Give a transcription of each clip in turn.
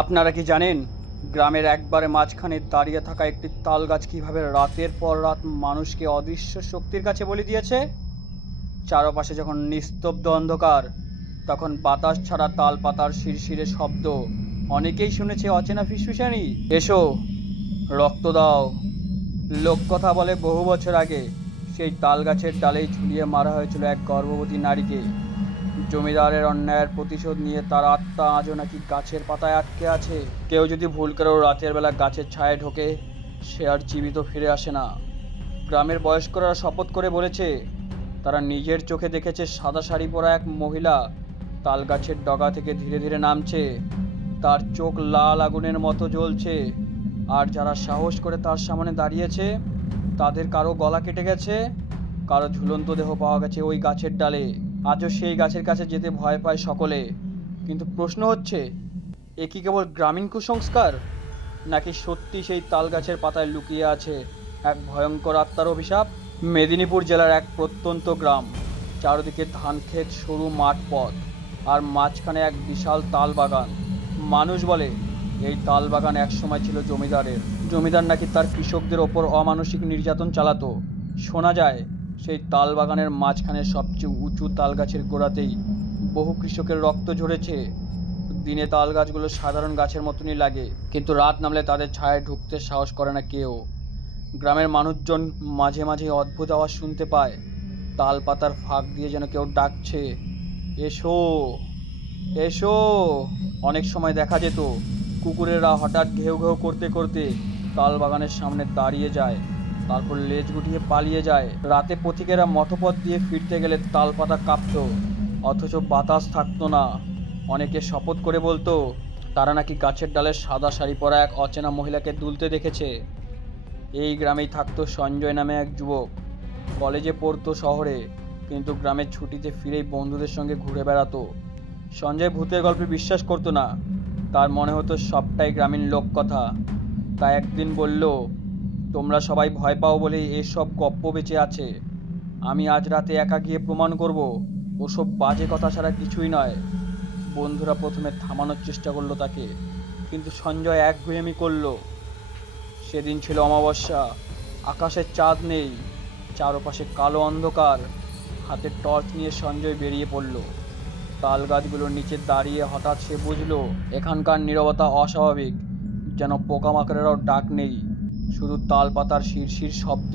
আপনারা কি জানেন গ্রামের একবারে মাঝখানে দাঁড়িয়ে থাকা একটি তাল গাছ কিভাবে রাতের পর রাত মানুষকে অদৃশ্য শক্তির কাছে বলি দিয়েছে? চারপাশে যখন নিস্তব্ধ অন্ধকার, তখন বাতাস ছাড়া তাল পাতার শিরশিরে শব্দ অনেকেই শুনেছে অচেনা ফিসফিসানি। এসো, রক্ত দাও। লোককথা বলে বহু বছর আগে সেই তাল গাছের ডালেই ঝুলিয়ে মারা হয়েছিল এক গর্ভবতী নারীকে। জমিদারের অন্যায়ের প্রতিশোধ নিয়ে তার আত্মা আজও নাকি গাছের পাতায় আটকে আছে। কেউ যদি ভুল করেও রাতের বেলা গাছের ছায়ায় ঢোকে, সে আর জীবিত ফিরে আসে না। গ্রামের বয়স্করা শপথ করে বলেছে, তারা নিজের চোখে দেখেছে সাদা শাড়ি পরা এক মহিলা তাল গাছের ডগা থেকে ধীরে ধীরে নামছে। তার চোখ লাল আগুনের মতো জ্বলছে। আর যারা সাহস করে তার সামনে দাঁড়িয়েছে, তাদের কারো গলা কেটে গেছে, কারো ঝুলন্ত দেহ পাওয়া গেছে ওই গাছের ডালে। আজও সেই গাছের কাছে যেতে ভয় পায় সকলে। কিন্তু প্রশ্ন হচ্ছে, এ কি কেবল গ্রামীণ কুসংস্কার, নাকি সত্যি সেই তাল গাছের পাতায় লুকিয়ে আছে এক ভয়ঙ্কর আত্মার অভিশাপ? মেদিনীপুর জেলার এক প্রত্যন্ত গ্রাম। চারদিকে ধান ক্ষেত, সরু মাঠ পথ, আর মাঝখানে এক বিশাল তাল বাগান। মানুষ বলে এই তাল বাগান একসময় ছিল জমিদারের। জমিদার নাকি তার কৃষকদের ওপর অমানসিক নির্যাতন চালাতো। শোনা যায় সেই তাল বাগানের মাঝখানে সবচেয়ে উঁচু তাল গাছের গোড়াতেই বহু কৃষকের রক্ত ঝরেছে। দিনে তাল গাছগুলো সাধারণ গাছের মতনই লাগে, কিন্তু রাত নামলে তাদের ছায়ায় ঢুকতে সাহস করে না কেউ। গ্রামের মানুষজন মাঝে মাঝে অদ্ভুত আওয়াজ শুনতে পায়, তাল পাতার ফাঁক দিয়ে যেন কেউ ডাকছে, এসো, এসো। অনেক সময় দেখা যেত কুকুরেরা হঠাৎ ঘেউ ঘেউ করতে করতে তাল বাগানের সামনে দাঁড়িয়ে যায়, তারপর লেজ গুটিয়ে পালিয়ে যায়। রাতে পথিকেরা মঠপথ দিয়ে ফিরতে গেলে তাল পাতা কাঁপত, অথচ বাতাস থাকতো না। অনেকে শপথ করে বলতো, তারা নাকি গাছের ডালে সাদা শাড়ি পরা এক অচেনা মহিলাকে দুলতে দেখেছে। এই গ্রামেই থাকতো সঞ্জয় নামে এক যুবক। কলেজে পড়তো শহরে, কিন্তু গ্রামের ছুটিতে ফিরেই বন্ধুদের সঙ্গে ঘুরে বেড়াতো। সঞ্জয় ভূতের গল্পে বিশ্বাস করতো না, তার মনে হতো সবটাই গ্রামীণ লোককথা। তাই একদিন বলল, তোমরা সবাই ভয় পাও বলেই এসব গপ্প বেঁচে আছে। আমি আজ রাতে একা গিয়ে প্রমাণ করব ওসব বাজে কথা ছাড়া কিছুই নয়। বন্ধুরা প্রথমে থামানোর চেষ্টা করলো তাকে, কিন্তু সঞ্জয় একগুঁয়েমি করলো। সেদিন ছিল অমাবস্যা, আকাশের চাঁদ নেই, চারপাশে কালো অন্ধকার। হাতে টর্চ নিয়ে সঞ্জয় বেরিয়ে পড়ল। তাল গাছগুলোর নিচে দাঁড়িয়ে হঠাৎ সে বুঝলো এখানকার নীরবতা অস্বাভাবিক, যেন পোকামাকড়েরও ডাক নেই, শুধু তাল পাতার শিরশির শব্দ,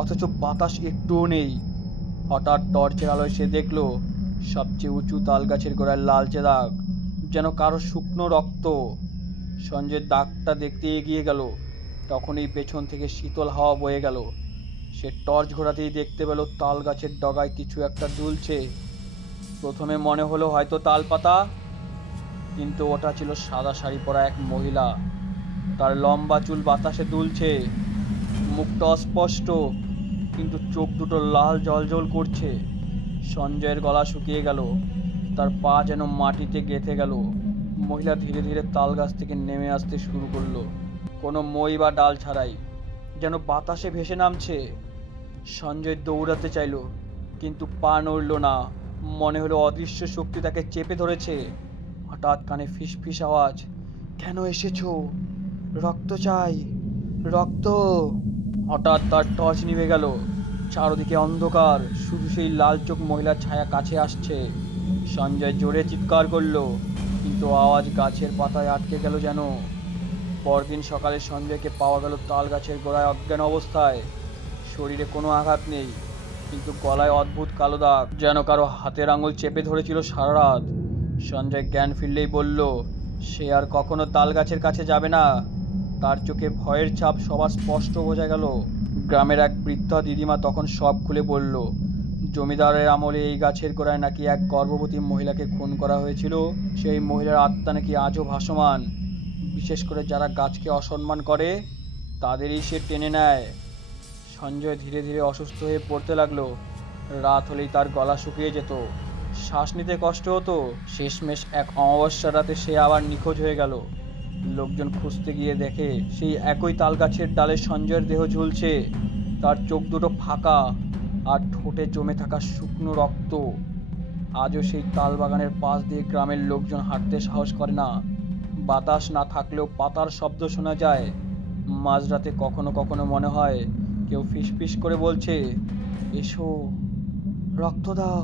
অথচ বাতাস একটুও নেই। হঠাৎ টর্চের আলোয় সে দেখল সবচেয়ে উঁচু তাল গাছের গোড়ায় লালচে দাগ, যেন কারো শুকনো রক্ত। সঞ্জয় দাগটা দেখতে এগিয়ে গেল, তখনই পেছন থেকে শীতল হাওয়া বয়ে গেল। সে টর্চ ঘোরাতেই দেখতে পেল তাল গাছের ডগায় কিছু একটা দুলছে। প্রথমে মনে হলো হয়তো তাল পাতা, কিন্তু ওটা ছিল সাদা শাড়ি পরা এক মহিলা। তার লম্বা চুল বাতাসে দুলছে, মুখটা অস্পষ্ট, কিন্তু চোখ দুটো লাল জ্বলজ্বল করছে। সঞ্জয়ের গলা শুকিয়ে গেল, তার পা যেন মাটিতে গেঁথে গেল। মহিলা ধীরে ধীরে তাল গাছ থেকে নেমে আসতে শুরু করলো, কোনো মই বা ডাল ছাড়াই, যেন বাতাসে ভেসে নামছে। সঞ্জয় দৌড়াতে চাইল, কিন্তু পা নড়ল না। মনে হলো অদৃশ্য শক্তি তাকে চেপে ধরেছে। হঠাৎ কানে ফিসফিস আওয়াজ, কেন এসেছো? রক্ত চাই, রক্ত। হঠাৎ তার টর্চ নিভে গেল, চারদিকে অন্ধকার, শুধু সেই লাল চোখ মহিলার ছায়া কাছে আসছে। সঞ্জয় জোরে চিৎকার করলো, কিন্তু আওয়াজ গাছের পাতায় আটকে গেল যেন। পরদিন সকালে সঞ্জয়কে পাওয়া গেল তাল গাছের গোড়ায় অজ্ঞান অবস্থায়। শরীরে কোনো আঘাত নেই, কিন্তু গলায় অদ্ভুত কালো দাগ, যেন কারো হাতের আঙুল চেপে ধরেছিল সারা রাত। সঞ্জয় জ্ঞান ফিরলেই বলল, সে আর কখনো তাল গাছের কাছে যাবে না। তার চোখে ভয়ের ছাপ সবার স্পষ্ট বোঝা গেল। গ্রামের এক বৃদ্ধা দিদিমা তখন সব খুলে বলল, জমিদারের আমলে এই গাছের গোড়ায় নাকি এক গর্ভবতী মহিলাকে খুন করা হয়েছিল। সেই মহিলার আত্মা নাকি আজও ভাসমান। বিশেষ করে যারা গাছকে অসম্মান করে, তাদেরই সে টেনে নেয়। সঞ্জয় ধীরে ধীরে অসুস্থ হয়ে পড়তে লাগলো। রাত হলেই তার গলা শুকিয়ে যেত, শ্বাস নিতে কষ্ট হতো। শেষমেশ এক অমাবস্যা রাতে সে আবার নিখোঁজ হয়ে গেল। লোকজন খুঁজতে গিয়ে দেখে সেই একই তাল গাছের ডালে সঞ্জয়ের দেহ ঝুলছে। তার চোখ দুটো ফাঁকা, আর ঠোঁটে জমে থাকা শুকনো রক্ত। আজও সেই তাল বাগানের পাশ দিয়ে গ্রামের লোকজন হাঁটতে সাহস করে না। বাতাস না থাকলেও পাতার শব্দ শোনা যায়। মাঝরাতে কখনো কখনো মনে হয় কেউ ফিসফিস করে বলছে, এসো, রক্ত দাও,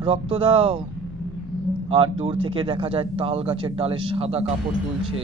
রক্ত দাও। আর দূর থেকে দেখা যায় তাল গাছের ডালে সাদা কাপড় দুলছে।